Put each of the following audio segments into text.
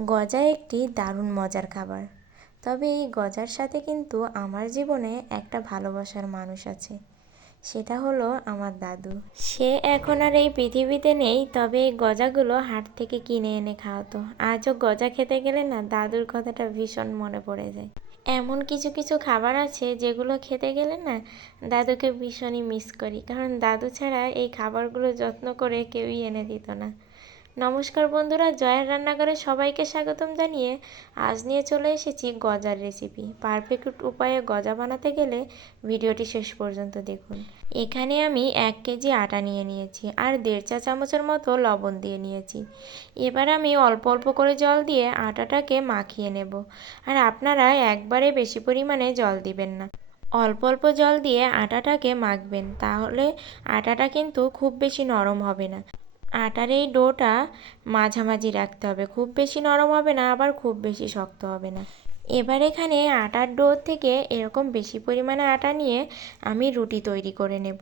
গজা একটি দারুণ মজার খাবার। তবে এই গজার সাথে কিন্তু আমার জীবনে একটা ভালোবাসার মানুষ আছে। সেটা হলো আমার দাদু। সে এখন আর এই পৃথিবীতে নেই, তবে এই গজাগুলো হাট থেকে কিনে এনে খাওয়াতো। আজও গজা খেতে গেলে না দাদুর কথাটা ভীষণ মনে পড়ে যায়। এমন কিছু কিছু খাবার আছে যেগুলো খেতে গেলে না দাদুকে ভীষণই মিস করি। কারণ দাদু ছাড়া এই খাবারগুলো যত্ন করে কেউই এনে দিত না। নমস্কার বন্ধুরা, জয়ের রান্নাঘরে সবাইকে স্বাগতম জানিয়ে আজ নিয়ে চলে এসেছি গজার রেসিপি পারফেক্ট উপায়ে গজা বানাতে গেলে ভিডিওটি শেষ পর্যন্ত দেখুন। এখানে আমি এক কেজি আটা নিয়ে নিয়েছি আর দেড় চা চামচের মতো লবণ দিয়ে নিয়েছি। এবার আমি অল্প অল্প করে জল দিয়ে আটাটাকে মাখিয়ে নেব। আর আপনারা একবারে বেশি পরিমাণে জল দিবেন না। অল্প অল্প জল দিয়ে আটাটাকে মাখবেন, তাহলে আটাটা কিন্তু খুব বেশি নরম হবে না। আটার এই ডোটা মাঝামাঝি রাখতে হবে। খুব বেশি নরম হবে না, আবার খুব বেশি শক্ত হবে না। এবার এখানে আটার ডো থেকে এরকম বেশি পরিমাণে আটা নিয়ে আমি রুটি তৈরি করে নেব।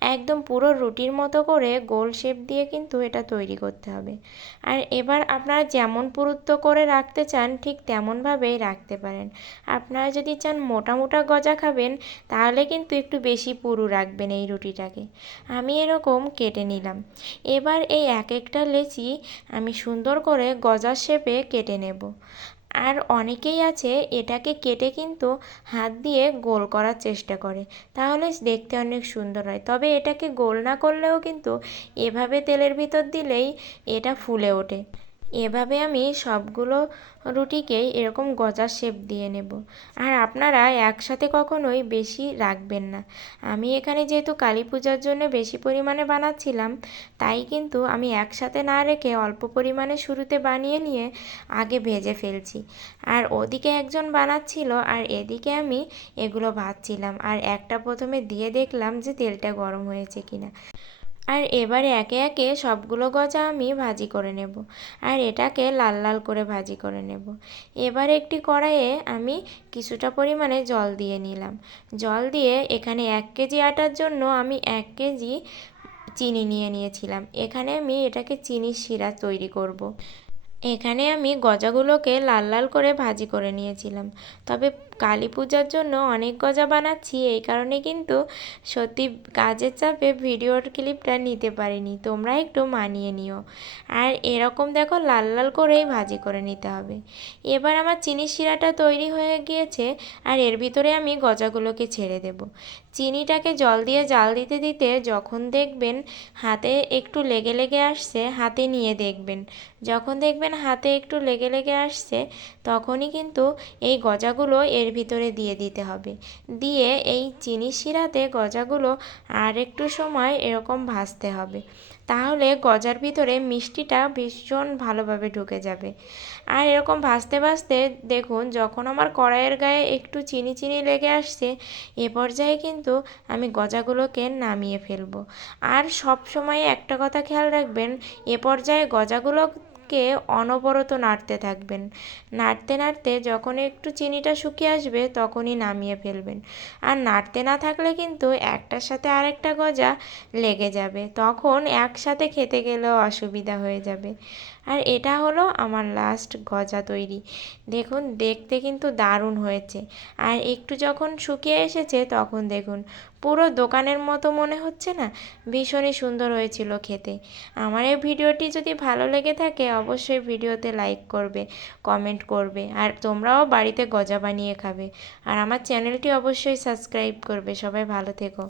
একদম পুরো রুটির মতো করে গোল শেপ দিয়ে কিন্তু এটা তৈরি করতে হবে। আর এবার আপনারা যেমন পুরুত্ব করে রাখতে চান, ঠিক তেমনভাবেই রাখতে পারেন। আপনারা যদি চান মোটা মোটা গজা খাবেন, তাহলে কিন্তু একটু বেশি পুরু রাখবেন এই রুটিটাকে। আমি এরকম কেটে নিলাম। এবার এই এক একটা লেচি আমি সুন্দর করে গজার শেপে কেটে নেব। আর অনেকেই আছে এটাকে কেটে কিন্তু হাত দিয়ে গোল করার চেষ্টা করে। তাহলে দেখতে অনেক সুন্দর হয়। তবে এটাকে গোল না করলেও কিন্তু এভাবে তেলের ভিতর দিলেই এটা ফুলে ওঠে। এভাবে আমি সবগুলো রুটিকেই এরকম গজার শেপ দিয়ে নেব। আর আপনারা একসাথে কখনোই বেশি রাখবেন না। আমি এখানে যেহেতু কালী পূজার জন্য বেশি পরিমাণে বানাচ্ছিলাম, তাই কিন্তু আমি একসাথে না রেখে অল্প পরিমাণে শুরুতে বানিয়ে নিয়ে আগে ভেজে ফেলছি। আর ওদিকে একজন বানাচ্ছিল আর এদিকে আমি এগুলো ভাজছিলাম। আর একটা প্রথমে দিয়ে দেখলাম যে তেলটা গরম হয়েছে কিনা। আর এবারে একে একে সবগুলো গজা আমি ভাজি করে নেব। আর এটাকে লাল লাল করে ভাজি করে নেব। এবার একটি কড়াইয়ে আমি কিছুটা পরিমাণে জল দিয়ে নিলাম। জল দিয়ে এখানে এক কেজি আটার জন্য আমি এক কেজি চিনি নিয়ে নিয়েছিলাম। এখানে আমি এটাকে চিনির শিরা তৈরি করব। এখানে আমি গজাগুলোকে লাল লাল করে ভাজি করে নিয়েছিলাম। তবে কালী পূজার জন্য অনেক গজা বানাচ্ছি, এই কারণে কিন্তু সত্যি কাজের চাপে ভিডিওর ক্লিপটা নিতে পারিনি। তোমরা একটু মানিয়ে নিও। আর এরকম দেখো লাল লাল করেই ভাজি করে নিতে হবে। এবার আমার চিনি শিরাটা তৈরি হয়ে গিয়েছে আর এর ভিতরে আমি গজাগুলোকে ছেড়ে দেব। চিনিটাকে জল দিয়ে জাল দিতে দিতে যখন দেখবেন হাতে একটু লেগে লেগে আসছে, হাতে নিয়ে দেখবেন। যখন দেখবেন হাতে একটু লেগে লেগে আসছে, তখনই কিন্তু এই গজাগুলো এর ভিতরে দিয়ে দিতে হবে। দিয়ে এই চিনি শিরাতে গজাগুলো আর একটু সময় এরকম ভাজতে হবে। তাহলে গজার ভিতরে মিষ্টিটা ভীষণ ভালোভাবে ঢুকে যাবে। আর এরকম ভাজতে ভাজতে দেখুন, যখন আমার কড়াইয়ের গায়ে একটু চিনি চিনি লেগে আসছে, এ পর্যায়ে কিন্তু আমি গজাগুলোকে নামিয়ে ফেলব। আর সব সময় একটা কথা খেয়াল রাখবেন, এ পর্যায়ে গজাগুলো কে অনবরত নাড়তে থাকবেন। নাড়তে নাড়তে যখন একটু চিনিটা শুকিয়ে আসবে, তখনই নামিয়ে ফেলবেন। আর নাড়তে না থাকলে কিন্তু একটার সাথে আরেকটা গজা লেগে যাবে। তখন একসাথে খেতে গেলেও অসুবিধা হয়ে যাবে। আর এটা হলো আমার লাস্ট গজা তৈরি। দেখুন, দেখতে কিন্তু দারুণ হয়েছে। আর একটু যখন শুকিয়ে এসেছে, তখন দেখুন, পুরো দোকানের মতো মনে হচ্ছে না, ভীষণই সুন্দর হয়েছিল খেতে। আমার এই ভিডিওটি যদি ভালো লেগে থাকে, অবশ্যই ভিডিওতে লাইক করবে কমেন্ট করবে, আর তোমরাও বাড়িতে গজা বানিয়ে খাবে। আর আমার চ্যানেলটি অবশ্যই সাবস্ক্রাইব করবে। সবাই ভালো থেকো।